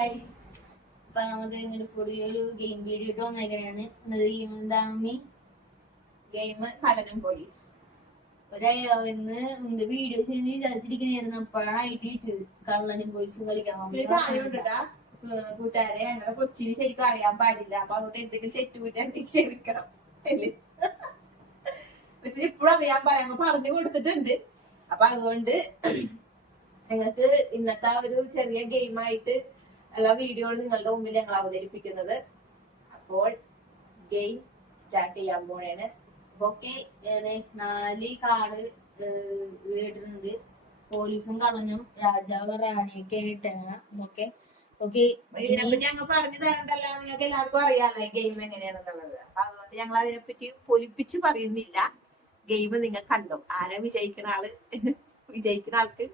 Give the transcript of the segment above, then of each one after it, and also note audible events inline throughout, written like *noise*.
Hi അപ്പൊ നമുക്ക് ഇങ്ങനെ പുതിയൊരു ഗെയിം വീഡിയോ ഇട്ട് വന്നേക്കണാണ്. ഇന്നത്തെ ഗെയിം എന്താണ് ഗെയിം കള്ളനും പോലീസ് ഒരയ്യോ ഇന്ന് ഇന്ന് വീഡിയോ വിചാരിച്ചിരിക്കണായിരുന്നു. അപ്പോഴാണ് ഐ ടി ഇട്ടത് കള്ളനും പോലീസും കളിക്കാൻ കൂട്ടുകാരെ ഞങ്ങളുടെ കൊച്ചിന് ശരിക്കും അറിയാൻ പാടില്ല. അപ്പൊ അതുകൊണ്ട് എന്തെങ്കിലും തെറ്റുപറ്റാൻ ക്ഷമിക്കണം. അല്ലേ? പക്ഷെ ഇപ്പോഴും അറിയാൻ ഞങ്ങൾ പറഞ്ഞു കൊടുത്തിട്ടുണ്ട്. അപ്പൊ അതുകൊണ്ട് ഞങ്ങൾക്ക് ഇന്നത്തെ ഒരു ചെറിയ ഗെയിമായിട്ട് എല്ലാ വീഡിയോകൾ നിങ്ങളുടെ മുമ്പിൽ ഞങ്ങൾ അവതരിപ്പിക്കുന്നത്. അപ്പോൾ ഗെയിം സ്റ്റാർട്ട് ചെയ്യാൻ പോണേണ് ഓക്കെ നാല് കാട് കേട്ടിട്ടുണ്ട് പോലീസും കളഞ്ഞും രാജാവ് റാണിയൊക്കെ ഇട്ടങ്ങ ഓക്കെ ഓക്കെ ഞങ്ങൾ പറഞ്ഞു തരണ്ടല്ലോ നിങ്ങൾക്ക് എല്ലാവർക്കും അറിയാലോ ഗെയിം എങ്ങനെയാണെന്നുള്ളത്. അപ്പൊ അതുകൊണ്ട് ഞങ്ങൾ അതിനെപ്പറ്റി പൊലിപ്പിച്ച് പറയുന്നില്ല. ഗെയിം നിങ്ങൾ കണ്ടോ? ആരാ വിജയിക്കുന്ന ആൾ? വിജയിക്കുന്ന ആൾക്ക്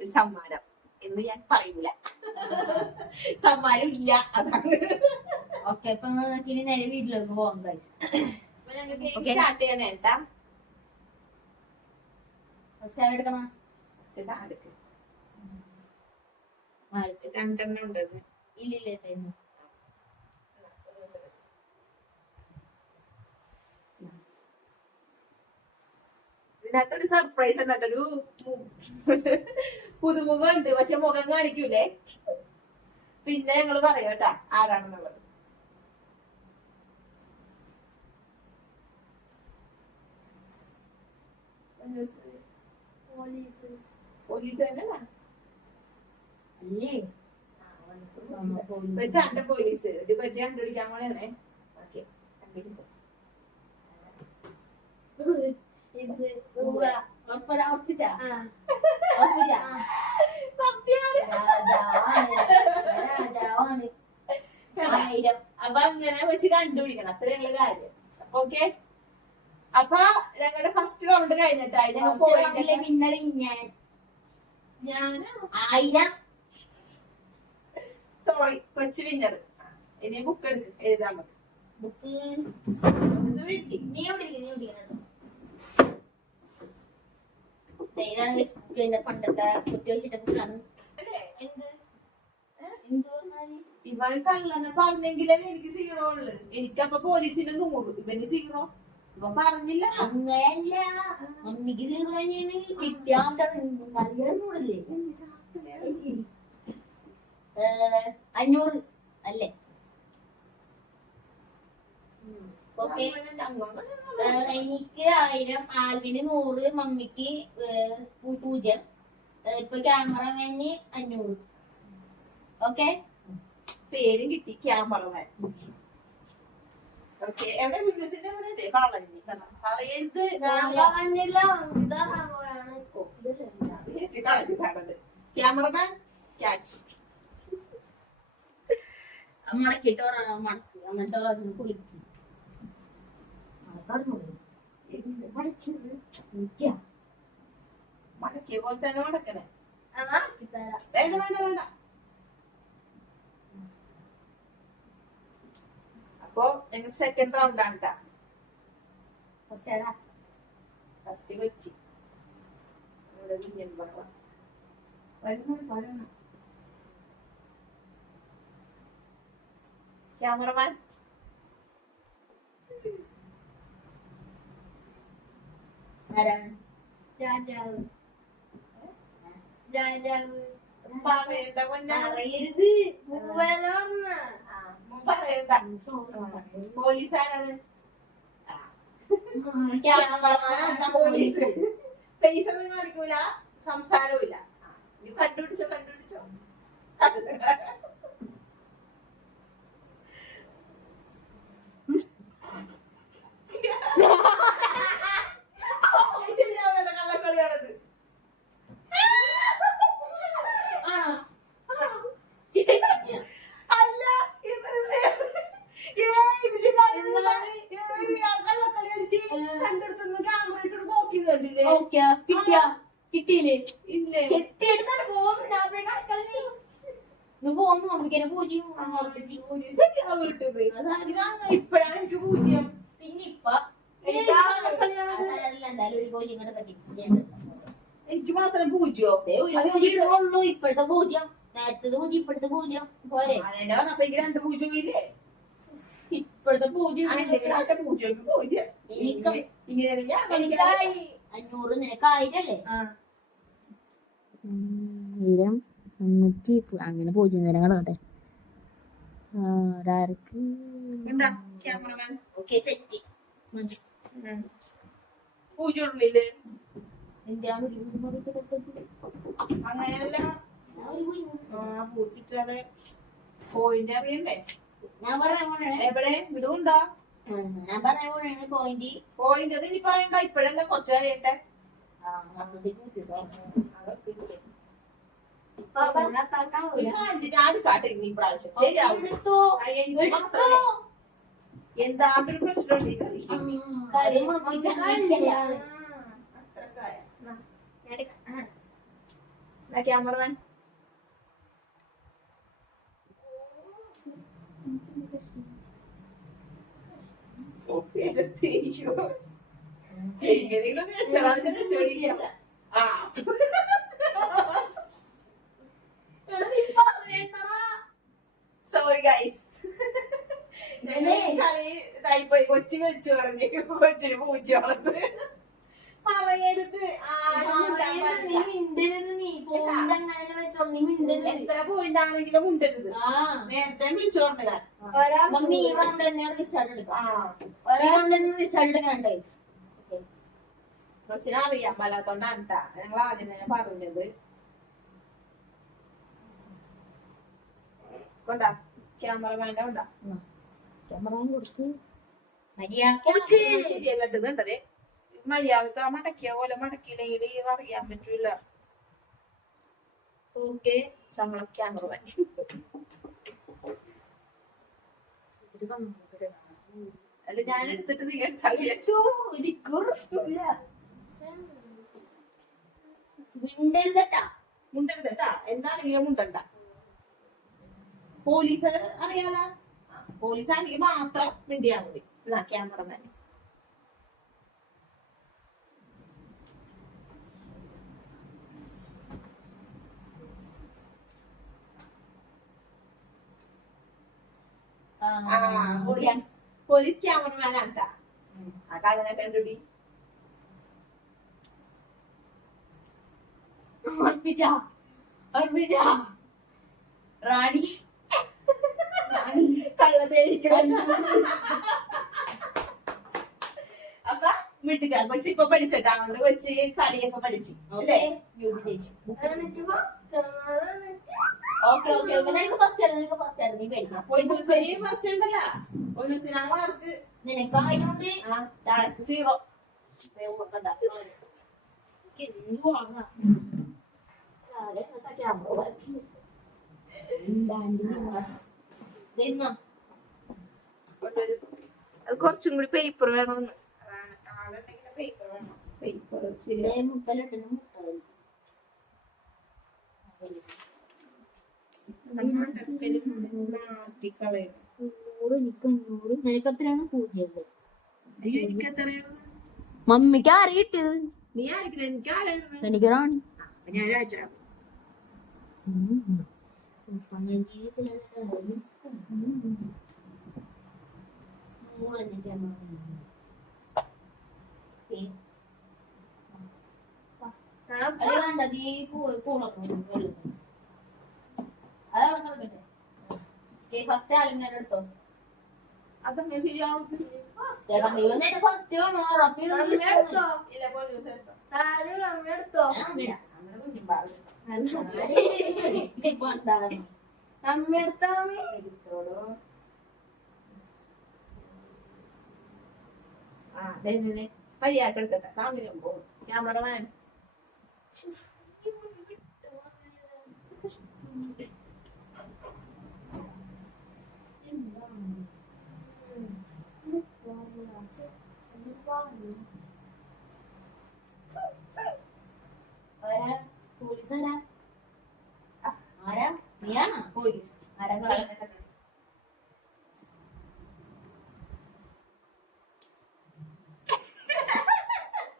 ഒരു സമ്മാനം. എന്ന് ഞാൻ പറയൂല സമ്മാനം ഇല്ല അതാണ് ഓക്കെ അപ്പൊ നമുക്ക് ഇനി നേരെ വീട്ടിലേക്ക് പോകാം ഗൈസ്. സ്റ്റാർട്ട് ചെയ്യണേ ഏട്ടാ എടുക്കണം രണ്ടെണ്ണം ഉണ്ട് ഇത്. ഇല്ലില്ല ഇതായിരുന്നു. ഇതിനകത്തൊരു സർപ്രൈസ് ഉണ്ട് കേട്ടോ. ഒരു മു- പുതുമുഖം ഉണ്ട്. പക്ഷെ മുഖം കാണിക്കൂലേ? പിന്നെ ഞങ്ങൾ പറയാം കേട്ടാ ആരാണെന്നുള്ളത്. പോലീസ് തന്നെയാ അല്ലേ പോലീസ്. ഇത് പറ്റി കണ്ടുപിടിക്കാൻ പോണേ ഓക്കെ കണ്ടുപിടിച്ചോ. ഉറപ്പ- ഉറപ്പിച്ചാ? ഉറപ്പിച്ചാ? രാജാവാണ്. ആയിരം. അപ്പൊ അങ്ങനെ വെച്ച് കണ്ടുപിടിക്കണം. അത്രയുള്ള കാര്യം. ഓക്കെ? അപ്പൊ ഞങ്ങളുടെ ഫസ്റ്റ് റൗണ്ട് കഴിഞ്ഞിട്ടായി ഞങ്ങൾ ഫസ്റ്റ് വിന്നർ ഞാൻ. ഞാൻ ആയിരം. സോറി കൊച്ചു വിഞ്ഞത് ഇനി ബുക്ക് എടുക്ക് എഴുതാൻ ബുക്ക്. നീ എവിടെ നീ എവിടെ ഇതാണ് guys book. എന്റെ പണ്ടത്തെ കുത്തിവെച്ചിട്ട ബുക്കാണ് എന്ത്? ഇവൻ പറഞ്ഞെങ്കിലേ എനിക്ക് സീറോ ഉള്ളു. എനിക്കപ്പൊ പോലീസിന് നൂറ് ഇവന് സീറോ ഇവൻ പറഞ്ഞില്ല. അങ്ങനെയല്ല മമ്മിക്ക് സീറോ തന്നെയാണ്. കിട്ടിയ കളിയാറിനോടല്ലേ ശരി ഏഹ്, അഞ്ഞൂറ് അല്ലേ? ഓക്കെ. എനിക്ക് ആയിരം ആൽവിന് നൂറ് മമ്മിക്ക് പൂജ്യം. ഇപ്പൊ ക്യാമറമാന് അഞ്ഞൂറ്. ഓക്കെ? പേരും കിട്ടി ക്യാമറമാൻ. ഓക്കെ എവിടെ ബിസിനസിന്റെ ഇവിടെ ഇതേ കളഞ്ഞി കളയരുത് കളഞ്ഞതാണ് ക്യാമറമാൻ ക്യാച്ച്. മടക്കിട്ട് മടക്കി. അങ്ങനത്തെ കുളിക്കും മടക്കിയ പോലെ തന്നെ മടക്കണേ വേണ്ട വേണ്ട വേണ്ട. അപ്പോ സെക്കൻഡ് റൗണ്ട് ആണ് ഫസ്റ്റ് കൊച്ചി. വരണം വരണം ക്യാമറമാൻ ആരാണ്? രാജാവ്. രാജാവ്. പറയണ്ട. പറയരുത്. പൂവലാണ് ആ, പറയണ്ട പോലീസാരാണ്. Cameraman police. പൈസ ഒന്നും കാണിക്കൂല. സംസാരവും ഇല്ല ആ, നീ കണ്ടുപിടിച്ചോ കണ്ടുപിടിച്ചോ. ശരിയാവില്ല *laughs* കള്ളക്കളിയാണത് അല്ല ഇത് ഇവ ഇടിച്ചിട്ടാണ് കള്ളക്കളി കളിച്ച് കണ്ടെടുത്തുനിന്ന് ക്യാമറ ഇട്ടിട്ട് നോക്കി കണ്ടില്ലേ ഓക്കെ കിട്ടിയ കിട്ടിയില്ലേ ഇല്ലേ കെട്ടിയെടുത്താൽ പോകും നീ പോകുന്നു മമ്മിക്കനെ പൂജ്യം ഉറപ്പിച്ച് ശരിയാവും ഇട്ടത് ഇതാണ് ഇപ്പഴാണ് എനിക്ക് പൂജ്യം പിന്നെ ഇപ്പൊ ഏയ് കള്ളക്കളിയാണത്. അതല്ല, എന്തായാലും ഒരു പൂജ്യം കൂടെ പറ്റി എനിക്ക് മാത്രം പൂജ്യോ ദേ ഒരു പൂജ്യം ഉള്ളൂ ഇപ്പോഴത്തെ പൂജ്യം നേരത്തത് പൂജ്യം ഇപ്പോഴത്തെ പൂജ്യം പോരെ അതെന്നെ പറഞ്ഞപ്പോ എനിക്ക് രണ്ട് പൂജ്യം ഇല്ലേ ഇപ്പോഴത്തെ പൂജ്യം. ഇപ്പോഴത്തെ പൂജ്യം പൂജ്യം. എനിക്ക് ഇങ്ങനെയാണെങ്കിൽ ഞാൻ കളിക്കാൻ എനിക്കായി അഞ്ഞൂറ് നിനക്ക് ആയിരല്ലേ? ആ. ആയിരം പു- അങ്ങനെ പൂജ്യം നിരങ്ങൾ കട്ടെ ഒരാൾക്ക് എന്താ? ക്യാമറമാൻ ഓക്കെ സെറ്റ് പൂജ്യം ഇടുന്നില്ലേ? എന്തിനാണ് ഒരു പൂജ്യം പറയപ്പെട്ടത്? അങ്ങനെയല്ല. ആ പൂച്ചിട്ടാൽ പോയിന്റ് അറിയണ്ടേ? ഞാൻ പറയാൻ പോണേ എവിടെ? ഇടുണ്ടോ ഞാൻ പറയാൻ പോണേ പോയിന്റ് പോയിന്റ് അത് ഇനി പറയണ്ട. ഇപ്പഴല്ല കുറച്ച് കഴിയട്ടെ ഇവിടെ കാട്ടാവൂല ഒരു അഞ്ച് ഞാൻ കാട്ടെ ഈ പ്രാവശ്യം ശരിയാവും എടുത്തു അയ്യ, എനിക്ക് മാത്രമല്ല. എന്താണ് ഒരു പ്രശ്നം ഉണ്ട് ഈ കളിക്ക്? കാര്യം മമ്മിക്ക് അറിയില്ല. ആ, അത്രക്കായ. എന്നാ, ഞാൻ എടുക്കാം. ആ. എന്നാ ക്യാമറമാൻ എങ്ങനെയെങ്കിലും ഒന്ന് രക്ഷപ്പെടാൻ പറയരുത്. ആരും മിണ്ടാൻ നീ പാടില്ല. മിണ്ടരുത് നീ. പോയിന്റ് അങ്ങനെ വെച്ചോ. നീ മിണ്ടരുത്. എത്ര പോയിന്റ് ആണെങ്കിലും ഉണ്ടരുത് ആ. നേരത്തെ മമ്മി ഈ റൗണ്ട് തന്നെ റിസൾട്ട് എടുക്കാം. ആ. ഈ റൗണ്ട് തന്നെ റിസൾട്ട് എടുക്കണം guys. Okay. കൊച്ചിനെ അറിയാൻ പാലാത്തോണ്ടാണ് ഞങ്ങൾ ആദ്യം തന്നെ പറഞ്ഞത്. കൊണ്ടാ. ക്യാമറമാന്റെ കൊണ്ടാ. ക്യാമറ കൊടുക്ക്. മര്യാദ കൊടുക്ക്. ശരിയല്ലട്ടത് ഉണ്ടതേ മര്യാദയ്ക്ക് മടക്കിയ പോലെ മടക്കിയില്ല? ഇത് അറിയാൻ പറ്റൂല. ഓക്കെ. ഞങ്ങളെ ക്യാമറമാൻ അല്ല ഞാൻ എടുത്തിട്ട് നീ മിണ്ടരുതട്ടാ കേട്ടാ എന്താണെങ്കിലും മുണ്ടണ്ട? പോലീസ് അറിയാലോ? പോലീസ് ആണെങ്കിൽ മാത്രം മിണ്ടിയാ മതി. എന്നാ ക്യാമറമാൻ ആണ്ടാ ആ കള്ളനെ കണ്ടുപിടി. അർപ്പിച്ച അർപ്പിച്ച റാണി. റാണി. കള്ളത്തേരിക്കണം അപ്പൊ വീട്ടുകാർ കൊച്ചി ഇപ്പൊ പഠിച്ചിട്ടാ. അതുകൊണ്ട് കൊച്ചി കളിയൊക്കെ പഠിച്ചു അല്ലേ? ഓക്കെ ആണ്. Okay okay. നിനക്ക് ഫസ്റ്റ് ആയിരുന്നു നിനക്ക് ഫസ്റ്റ് ആയിരുന്നു നീ പേടിക്കണം നിനക്ക് ആയതുകൊണ്ട് സീറോ കുറച്ചും കൂടി പേപ്പർ വേണമെന്ന്. പേപ്പർ വേണം. പേപ്പർ ശരി ഇതേ നൂറ് എനിക്ക് അഞ്ഞൂറ് നിനക്ക് എത്രയാണ് പൂജ്യം മമ്മിക്ക് അറിയിട്ട് നീ ആയിരിക്കും എനിക്ക് ആരായിരുന്നു എനിക്ക് റാണി ഞാൻ രാജാ ഞാൻ ജീവിതത്തിൽ മൂന്ന് തന്നെ ക്യാമറ ഞാൻ അത് വേണ്ട നീ കൂളണം അതാണ് കിടക്കട്ടെ ഫസ്റ്റ് ആലും ഞാൻ എടുത്തോ അതങ്ങനെ ശരിയാവും ഫസ്റ്റ് വേണോ ഉറപ്പ് ചെയ്ത് അമ്മ എടുത്തോ ഇല്ല പോലീസ് എടുത്തോ ആരും അമ്മ എടുത്തോ അങ്ങനെ കുഞ്ഞും പാടും ഇപ്പൊ എന്താണ് അമ്മ എടുത്തോ അമ്മ എടുത്തോളൂ ആ അതെ മര്യാദ എടുക്കട്ടെ സാമിനും പോലീസ് ആരാ? ആരാ? നീയാണോ? പോലീസ്. ആരാ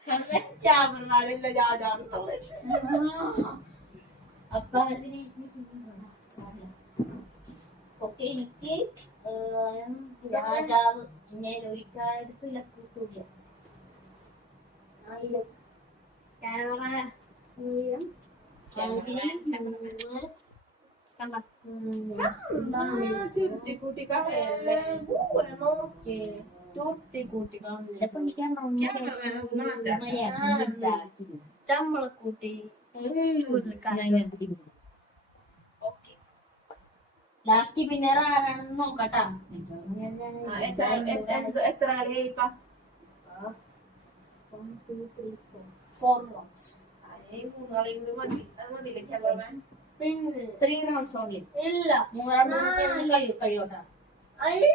കള്ളൻ ക്യാമറമാനില്ല ഞാനാണ് അപ്പൊ അതിന് എനിക്ക് രാജാവ്. ഞാൻ ഒരിക്കാലത്തില്ല കൂട്ടില്ല ആയിരം. ക്യാമറ ആയിരം. അങ്ങനെ മൂന്ന് കണ്ടോ ചുരുട്ടിക്കൂട്ടി കളയല്ലേ നോക്കേ ചൂട്ടി കൂട്ടി കാണുന്നില്ല ഇതൊക്കെ എനിക്ക് ക്യാമറമാൻ ഒന്ന് മാറ്റാം. ചമ്പളക്കൂട്ടി ലാസ്റ്റ് പിന്നെ ആരാണെന്ന് നോക്കട്ടാ. എത്ര എത്ര- എത്ര- എത്ര കളിയായി ഇപ്പൊ. ഫോർ റൗണ്ട്സ് മൂന്ന് കളിയും കൂടി മതി. അത് മതിയില്ലേ ക്യാമറമാൻ പിന്നെ? ത്രീ റൗണ്ട്സ് ഓൺലി ഇല്ല. മൂന്ന് കഴിയും കഴിയോട്ടാ. അഞ്ച്.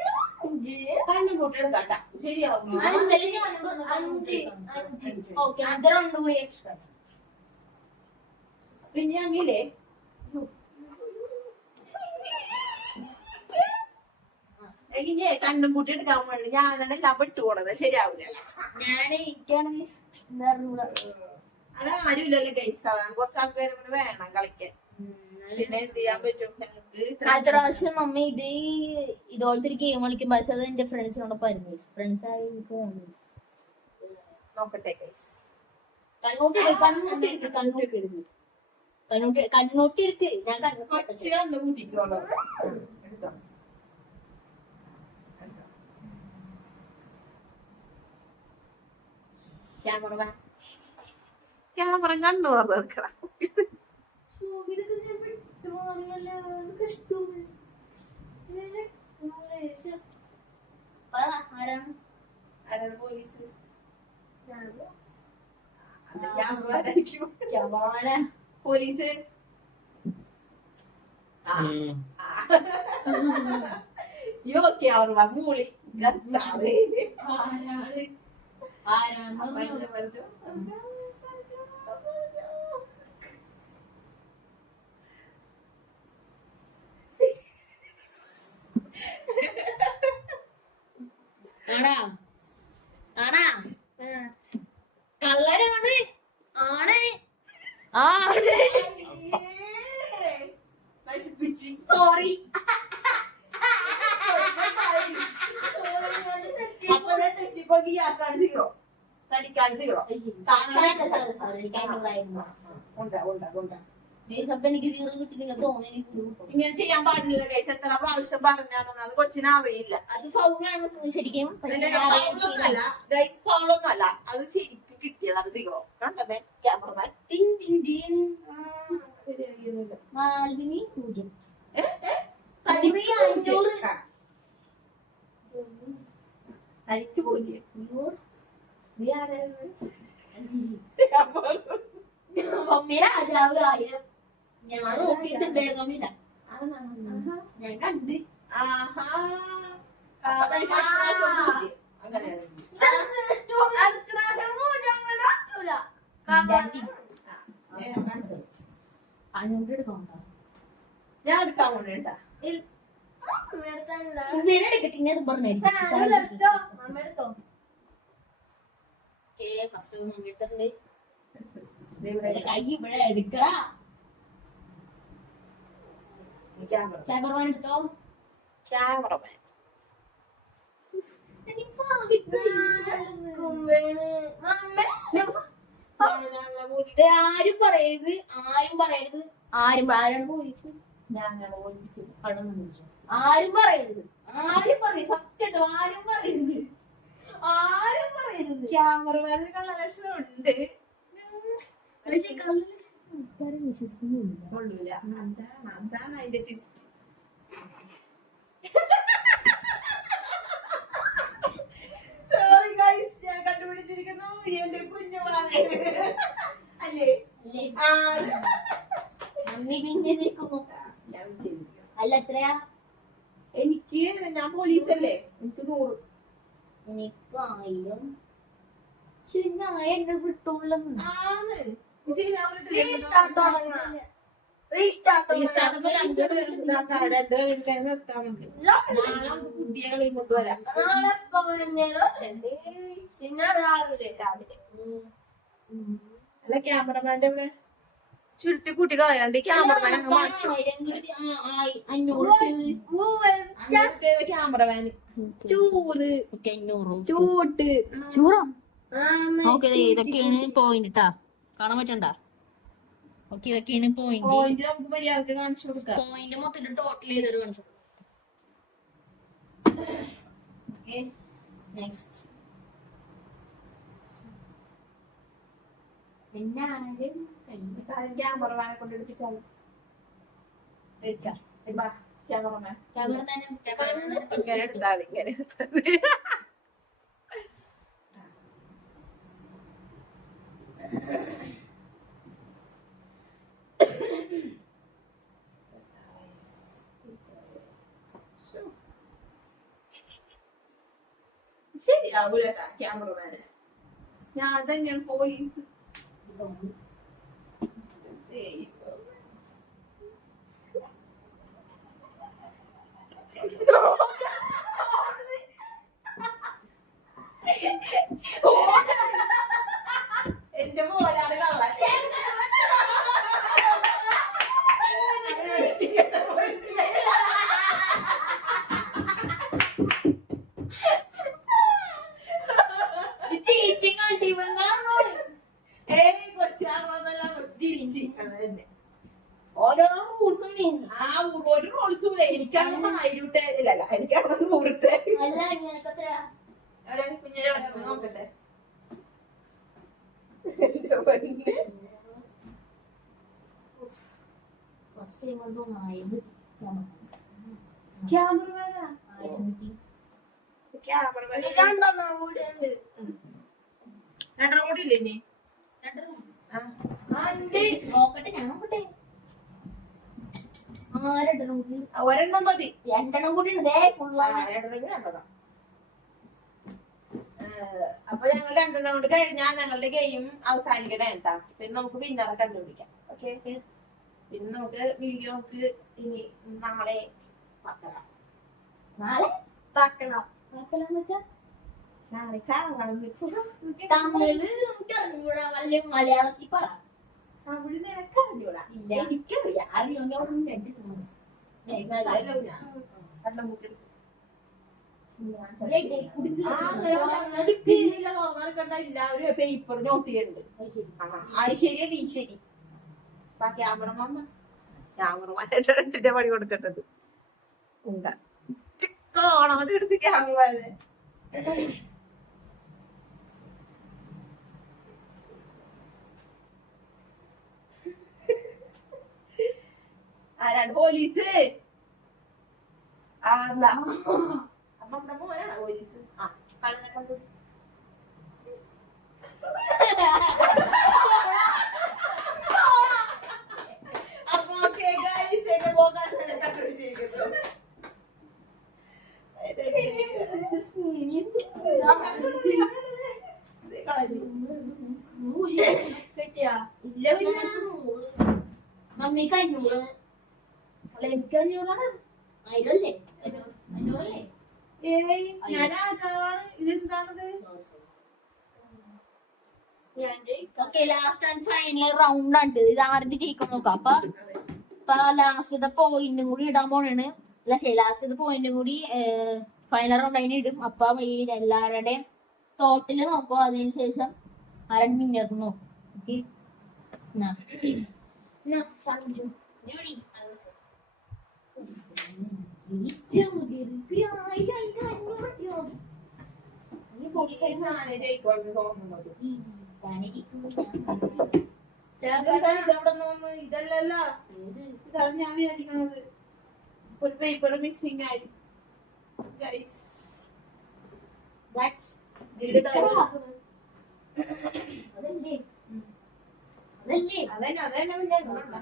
റൗണ്ട് കൂടി എക്സ്ട്രാ പിന്നെ അങ്ങില്ലേ എങ്ങനെ കണ്ണും കൂട്ടി എടുക്കാൻ വേണ്ടി ഞാനാണ് വിട്ടു പോണത്. ശരിയാവില്ല ഞാൻ എനിക്കാണെങ്കിൽ. അത് ആരുമില്ലല്ലോ ഗൈസ് അതാണ് കുറച്ച് ആൾക്കാർ വേണം കളിക്കാൻ. പിന്നെ എന്ത് ചെയ്യാൻ പറ്റും? അടുത്ത പ്രാവശ്യം നമ്മ ഇത് ഇതുപോലത്തെ ഒരു ഗെയിം കളിക്കുമ്പോ പക്ഷെ അത് എന്റെ ഫ്രണ്ട്സിനോട് പറഞ്ഞു. ഫ്രണ്ട്സ് ആയി എനിക്ക് നോക്കട്ടെ ഗൈസ് കണ്ണൂട്ടി കണ്ണൂട്ടി എടുക്ക് കണ്ണൂട്ടി എടുക്ക്. കണ്ണൂട്ടി കണ്ണൂട്ടി എടുക്ക്. ഞാൻ കണ്ണൂട്ടി കൊച്ചു കൂട്ടിക്കോളൂ എടുത്തോ ക്യാമറ ക്യാമറ കണ്ണു പറഞ്ഞു വെക്കണം പോലീസ് ക്യാമറ യോ ക്യാമറ മൂളി. ഗത്താവേ ആരാണ്? ആടാ ആടാ കള്ളനാണ്? ആണ്. ആണ്. സോറി ഗിയാക്കാണ് സീറോ തനിക്കാൻ സീറോ ഉണ്ട് ഉണ്ടാ ഉണ്ടാ. ഇങ്ങനെ ചെയ്യാൻ പാടില്ല കേസ് എത്ര പ്രാവശ്യം പറഞ്ഞാണെന്ന് അത് കൊച്ചിനെ അറിയില്ല. അത് ഫൗളാണ് ശരിക്കും. ഫൗളൊന്നല്ല ഗൈസ് ഫൗളൊന്നല്ല അത് ശരിക്കും കിട്ടിയതാണ് സീറോ കണ്ടതേ ക്യാമറമാൻ. ശരിയാക്കിയൊന്നുമില്ല. മാൽവിനി പൂജ്യം. ആ. തനിക്ക് പൂജ്യം. നീ ആരായിരുന്നു? മമ്മി രാജാവ് ആയിരം. ഞാൻ നോക്കിയിട്ടുണ്ടായിരുന്നു മീന. ഞാൻ കണ്ട്. ഞാൻ എടുക്കാൻ വേണ്ടിട്ടാ കൈ ഇവിടെ എടുക്കടാ. ക്യാമറ ക്യാമറമാൻ എടുത്തോ? ക്യാമറമാൻ ഇത് ആരും പറയരുത്. ആരും പറയരുത്. ആരും ആരാണ് പോലീസ്? ഞാനാണ് പോലീസ് കടന്നു ആരും പറയരുത്. ആരും പറയും സത്യം ആരും പറയരുത്. ആരും പറയരുത്. ക്യാമറമാരുടെ കളലക്ഷണം ഉണ്ട്. പക്ഷെ കള്ളലക്ഷണം വിശ്വസിക്കുന്നില്ല കൊള്ളൂല. അതാണ് അതാണ് അതിന്റെ ടിസ്റ്റ് സോറി ഗൈസ് ഞാൻ കണ്ടുപിടിച്ചിരിക്കുന്നു. എന്റെ കുഞ്ഞു അല്ലേ? വിളിച്ചിരിക്കുന്നു. അല്ല എത്രയാ? എനിക്ക് ഞാൻ പോലീസല്ലേ? എനിക്ക് നൂറ്. എനിക്ക് ആയിരം ശരി എന്നെ വിട്ടുള്ളന്ന് ആണ് പുതിയ കളി രാവിലെ. അല്ല ക്യാമറമാന്റെ ഇവിടെ ചുരുട്ടി കൂട്ടി കളയാണ്ട് ക്യാമറമാൻ അങ്ങ് മാറ്റി. ക്യാമറമാൻ ചോറ്. ചൂട്ട്. ചൂറോ? ഓക്കെ ഇതൊക്കെയാണ് പോയിന്റ് ട്ടാ. കാണാൻ പറ്റണ്ട? ഓക്കെ ഇതൊക്കെയാണ് പോയിന്റ് പോയിന്റ് നമുക്ക് മര്യാദയ്ക്ക് കാണിച്ചു കൊടുക്കാം. പോയിന്റ് മൊത്തത്തിൽ ടോട്ടൽ ചെയ്തൊരു കാണിച്ചു ഓക്കെ നെക്സ്റ്റ് ആരും കഴിഞ്ഞു ക്യാമറമാനെ കൊണ്ട് എടുപ്പിച്ചാൽ ക്യാമറമാൻ. ഇങ്ങനെ. എടുത്താൽ ഇങ്ങനെ ക്യാമറമാനെ. ഞാൻ തന്നെയാണ് പോലീസ്. 懂 ക്യാമറമാനാ രണ്ടെണ്ണം കൂടി. ഇല്ലേ ഇനി ഒരെണ്ണം മതി. രണ്ടെണ്ണം കൂടി അപ്പൊ ഞങ്ങൾ രണ്ടെണ്ണം കൊണ്ട് കഴിഞ്ഞാൽ ഞങ്ങളുടെ ഗെയിം അവസാനിക്കണേ കേട്ടാ. പിന്നെ നമുക്ക് വിന്നറെ കണ്ടുപിടിക്കാം. ഓക്കെ. പിന്നെ നമുക്ക് വീഡിയോ നമുക്ക് ഇനി നാളെ പക്കണം നാളെ പാക്കണം നോക്കലാന്ന് വെച്ചാ? നാളെ കാണാൻ തമിഴ് നമുക്ക് അറിഞ്ഞൂടാ. വല്ല മലയാളത്തിൽ പറ. തമിഴ് നിനക്ക് അറിഞ്ഞൂടാ? ഇല്ല. എനിക്കറിയാം. അറിയുമെങ്കിൽ അവിടെ നിന്ന് എല്ലാവരും പേപ്പർ നോട്ട് ചെയ്യുന്നുണ്ട്. അത് ശരിയാ നീ ശരി. ക്യാമറമാൻ ക്യാമറമാനായിട്ട് രണ്ടിന്റെ പണി കൊടുക്കേണ്ടത്. ഉണ്ടാ. എടുത്ത് ക്യാമറമാനെ ആരാണ്? പോലീസ്. ആ അപ്പൊ നമ്മുടെ പോലീസ്. ആ കൊണ്ടു അപ്പൊ ഓക്കെ ഗൈസ് എന്നെ പോകാൻ കണ്ടുപിടിച്ചിരിക്കുന്നു കിട്ടിയാ ഞങ്ങൾക്ക് നൂറ് മമ്മിക്ക് അഞ്ഞൂറ് ഏയ് ഞാൻ ജയിക്കാം okay last and final round ഉണ്ട്. ഇത് ആരുടെ ജയിക്കാൻ നോക്കാം. അപ്പൊ ഇപ്പൊ ലാസ്റ്റത്തെ പോയിന്റും കൂടി ഇടാൻ പോണാണ്. ലാസ്റ്റത്തെ പോയിന്റും കൂടി ഫൈനൽ റൗണ്ട് അതിന് ഇടും അപ്പൊ ഈ എല്ലാവരുടെയും ടോട്ടൽ നോക്കും അതിന് ശേഷം ആരും നോക്കും ഓക്കെ ഇതല്ലല്ലോ ഇതാണ് ഞാൻ വിചാരിക്കണത് ഒരു പേപ്പർ മിസ്സിംഗ് ആയി ഗൈസ് That's ഇതിൽ അതല്ലേ അതല്ലേ അതന്നെ അതന്നെ പിന്നെ ഇതുകൊണ്ടാ.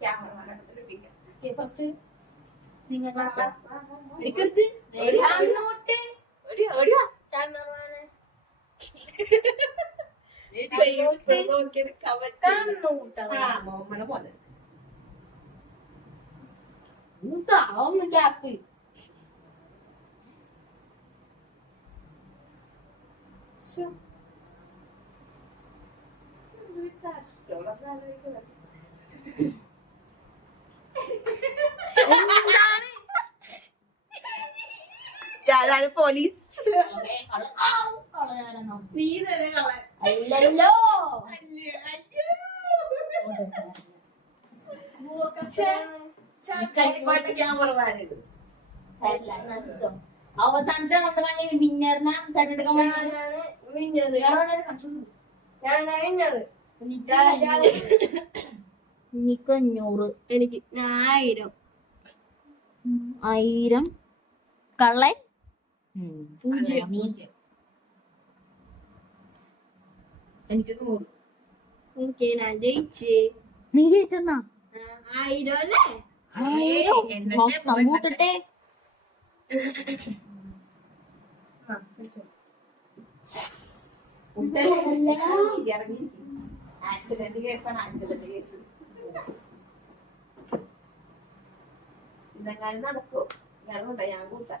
ക്യാമറമാനെ പിടിപ്പിക്കാം. ഫസ്റ്റ് നിങ്ങൾ വാ, വാ, വാ, വാ. എടുക്കെടുത്ത് അങ്ങോട്ട് ഓടിയോ, ഓടിയോ. ക്യാമറമാനെ പേപ്പർ നോക്കിയെടുക്കാൻ പറ്റില്ല. കണ്ണൂട്ടാ ആ, മോമനെ പോലെ. നീ തന്നെ കള. അല്ലല്ലോ. അവസാനത്തെ വാങ്ങി വിന്നറിനെ തെരഞ്ഞെടുക്കാൻ എനിക്ക് അഞ്ഞൂറ് എനിക്ക് ആയിരം. ആയിരം. കള്ളൻ. പൂജ്യം. നീ എനിക്ക് നൂറ്. എനിക്ക് ഞാൻ ജയിച്ച്. നീ ജയിച്ചെന്നാ? ആ, ആയിരം അല്ലേ? ആയിരം എന്നിട്ട് മൊത്തം കൂട്ടട്ടെ. ആക്സിഡന്റ് കേസാണ് ആക്സിഡന്റ് കേസ് ഇതെങ്ങാനും നടക്കോ. ഞാൻ കൂട്ടാം.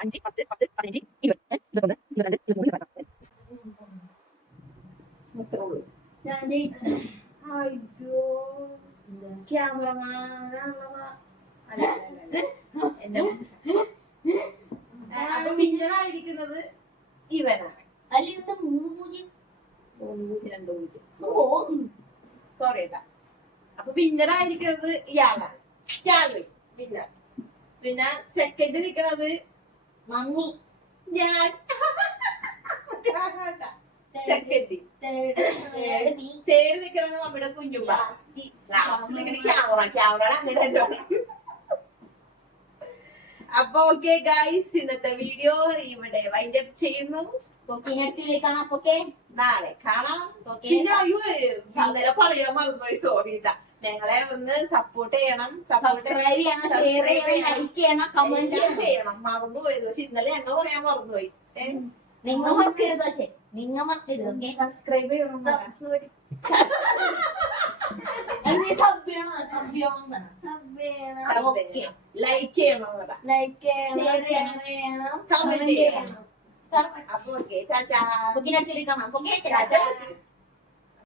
അഞ്ച് *laughs* പത്ത് പത്ത് പതിനഞ്ച് ഇരുപത് ഇരുപത്തൊന്ന് ഇരുപത്തിരണ്ട് ഇരുപത്തിമൂന്ന് ഇരുപത്തിനാല് അത്രേ ഉള്ളൂ ഞാൻ ജയിച്ചു അയ്യോ ക്യാമറമാനാണല്ലോ എന്റെ അപ്പൊ വിന്നറായിരിക്കുന്നത് ഇവനാണ് അല്ല ഇത് മൂന്ന് പൂജ്യം മൂന്ന് പൂജ്യം രണ്ട് പൂജ്യം ഓ, സോറി ഏട്ടാ അപ്പൊ വിന്നറായിരിക്കുന്നത് ഇയാളാണ് സ്റ്റാർവി വിന്നർ പിന്നെ നിൽക്കുന്നത് മമ്മി. ഞാൻ. സെക്കൻഡ് ഏഴ് നീ തേര് നിൽക്കുന്നത് മമ്മിയുടെ ലാസ്റ്റ് ക്യാമറ ക്യാമറ അങ്ങനെ അപ്പൊ ഓക്കെ ഗൈസ് ഇന്നത്തെ വീഡിയോ ഇവിടെ വൈൻഡ് അപ്പ് ചെയ്യുന്നു. നാളെ കാണാം. പിന്നെ അയ്യോ ഇന്നലെ പറയാൻ മറന്നുപോയി സോറി ഇട്ടാ ഞങ്ങളെ ഒന്ന് സപ്പോർട്ട് ചെയ്യണം സബ്സ്ക്രൈബ് ചെയ്യണം ഷെയർ ചെയ്യണം ലൈക്ക് ചെയ്യണം കമന്റ് ചെയ്യണം. മറന്നു പോയത് പക്ഷെ ഇന്നലെ ഞങ്ങൾ പറയാൻ മറന്നുപോയി. നിങ്ങൾ മറക്കരുത് പക്ഷെ നിങ്ങൾ മറക്കരുത് ഓക്കെ? സബ്സ്ക്രൈബ് ചെയ്യണം സബ് ചെയ്യണം സബ് ചെയ്യണം ഓക്കെ. ലൈക്ക് ചെയ്യണം. ലൈക്ക് ചെയ്യണം. ഷെയർ ചെയ്യണം. അപ്പൊ ഓക്കെ ചാച്ചാ. പൊക്കിനടുത്ത് കാണാം ഓക്കെ ചാച്ചാ